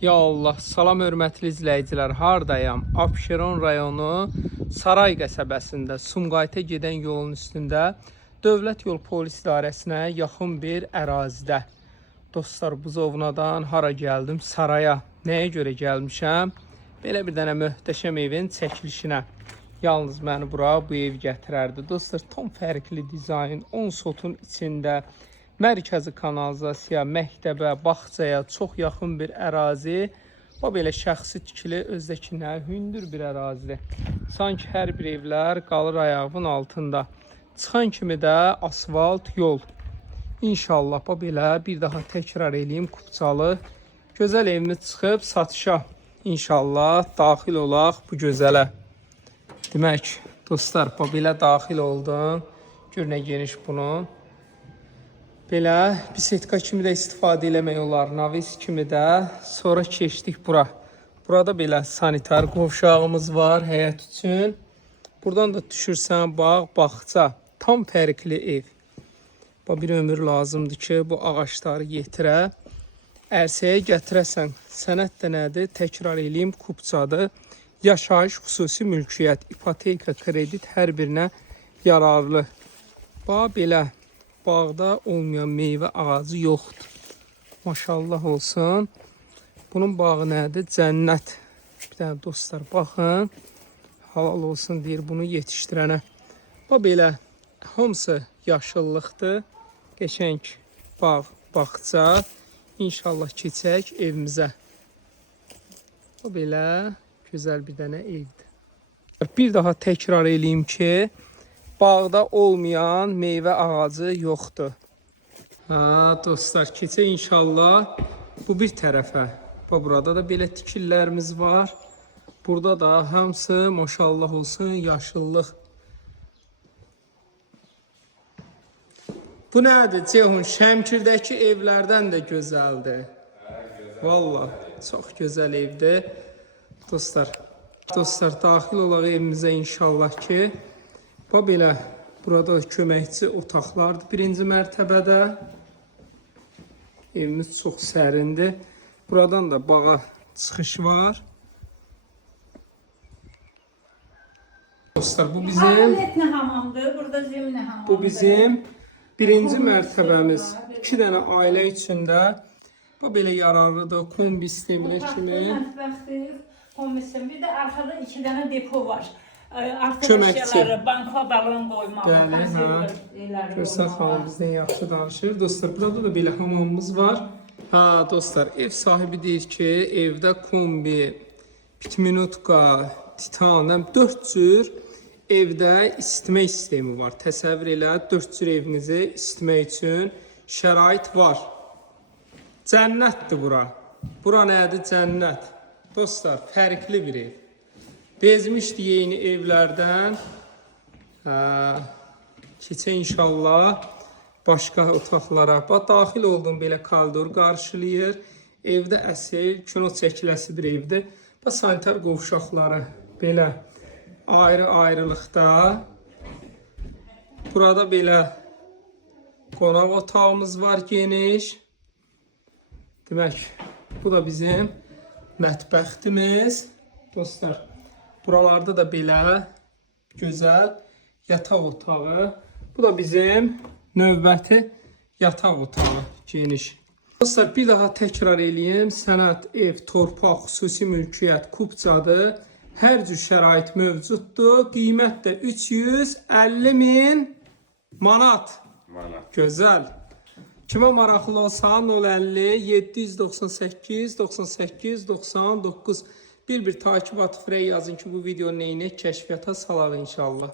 Ya Allah, salam hörmətli izləyicilər, hardayam? Abşeron rayonu Saray qəsəbəsində Sumqayıta gedən yolun üstündə Dövlət Yol Polis İdarəsinə yaxın bir ərazidə. Dostlar, Buzovnadan hara gəldim? Saraya. Nəyə görə gəlmişəm? Belə bir dənə möhtəşəm evin çəkilişinə. Yalnız məni bura bu ev gətirərdi. Dostlar, tam fərqli dizayn, 10 sotun içində. Mərkəzi kanalizasiya, məktəbə, bağçaya çox yaxın bir ərazi. O belə şəxsi tikili, özdekinə hündür bir ərazidir. Sanki hər bir evlər qalır ayağının altında. Çıxan kimi də asfalt yol. İnşallah bu belə bir daha təkrar eləyim Kupçalı. Gözəl evimiz çıxıb satışa. İnşallah daxil olaq bu gözələ. Demək, dostlar, bu belə daxil oldum. Gör nə geniş bunun. Belə bisetka kimi də istifadə eləmək olar, navis kimi də. Sonra keçdik bura. Burada belə sanitar qovşağımız var həyət üçün. Buradan da düşürsən, bağ, bağça. Tam fərqli ev. Bu bir ömür lazımdır ki, bu ağaçları yetirə. Ərsəyə gətirəsən. Sənət də nədir? Təkrar eləyim, Kupçadır. Yaşayış, xüsusi mülkiyyət, ipoteka, kredit hər birinə yararlı. Bax belə. Bağda olmayan meyvə ağacı yoxdur. Maşallah olsun. Bunun bağı nədir? Cənnət. Bir dənə dostlar, baxın. Halal olsun deyir bunu yetişdirənə. Bu belə hamısı yaşıllıqdır. Qəşəng bağ, bağça. İnşallah keçək evimizə. Bu belə gözəl bir dənə evdir. Bir daha təkrar eləyim ki, bağda olmayan meyvə ağacı yoxdur. Dostlar, keçək inşallah bu bir tərəfə. Burada da belə tikillərimiz var. Burada da hamısı maşallah olsun yaşıllıq. Bu nədir? Ceyhun, Şəmkirdəki evlərdən də gözəldir. Vallahi çox gözəl evdir. Dostlar, daxil olaq evimizə inşallah ki. Bu belə, burada köməkçi otaqlardır birinci mərtəbədə. Evimiz çox sərindir. Buradan da bağa çıxış var. Dostlar, bu bizim birinci mərtəbəmiz. 2 dənə ailə içində. Bu belə yararlıdır, kombi sisteminə kimi. Bir də arxada 2 dənə depo var. Köməkçi. Banka balon qoymalı. Görsən xanım bizdən yaxşı danışır. Dostlar, burada da belə hamamımız var. Dostlar, ev sahibi deyir ki, evdə kombi, pitminutka, titan, 4 cür evdə isitmə sistemi var. Təsəvvür elə, 4 cür evinizi isitmək üçün şərait var. Cənnətdir bura. Bura nədir? Cənnət. Dostlar, fərqli bir ev. Bezmişdi yeni evlərdən. Keçə inşallah başqa otaqlara. Bax, daxil oldum, belə koridor qarşılayır. Evdə əsl, kino çəkiləsidir evdə. Bax, sanitar qovşaqları belə ayrı-ayrılıqda. Burada belə qonaq otağımız var geniş. Demək, bu da bizim mətbəxtimiz. Dostlar, buralarda da belə gözəl yataq otağı. Bu da bizim növbəti yataq otağı geniş. Dostlar, bir daha təkrar eləyim. Sənət, ev, torpaq, xüsusi mülkiyyət, Kupçadır. Hər cür şərait mövcuddur. Qiymət də 350.000 manat. Gözəl. Kimə maraqlı olsa 050 798 98 99 bir takip atı frey yazın ki, bu videonun neyini kəşfiyyata salaq inşallah.